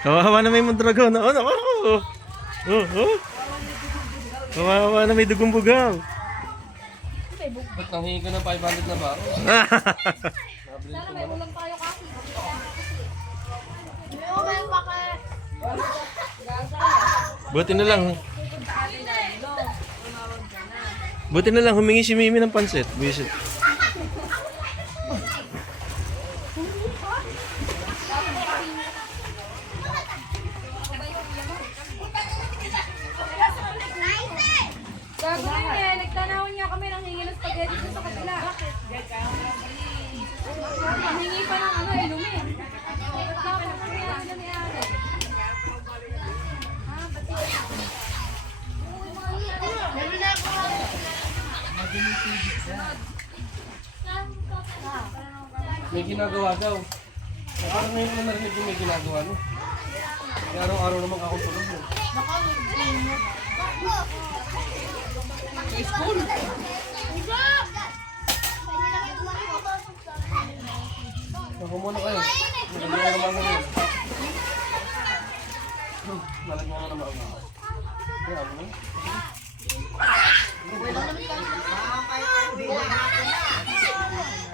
Kawawa na may Mondragon. Oh, no. Oh, oh. Kawawa na may dugong bugaw. Ba't nanghingi ka ng 500 na ba? Sana may ulam tayo kasi. May ulam pa ka. Buti na lang. Buti na lang humingi si Mimi ng pansit. Visit. Gagawin niya, nagtanawin niya kami ng hingi ng spaghetti doon sa kabila. Hingi pa ng ano, inumin. Tapos nangyayari na ni Ate. May ginagawa daw. Parang ngayon ko narinig yung may ginagawa, no? Kaya araw-araw naman kakong no? Sa school! Ako muna kayo. Malagyan ko naman ngayon. Malagyan ko naman ako. Kaya ako na.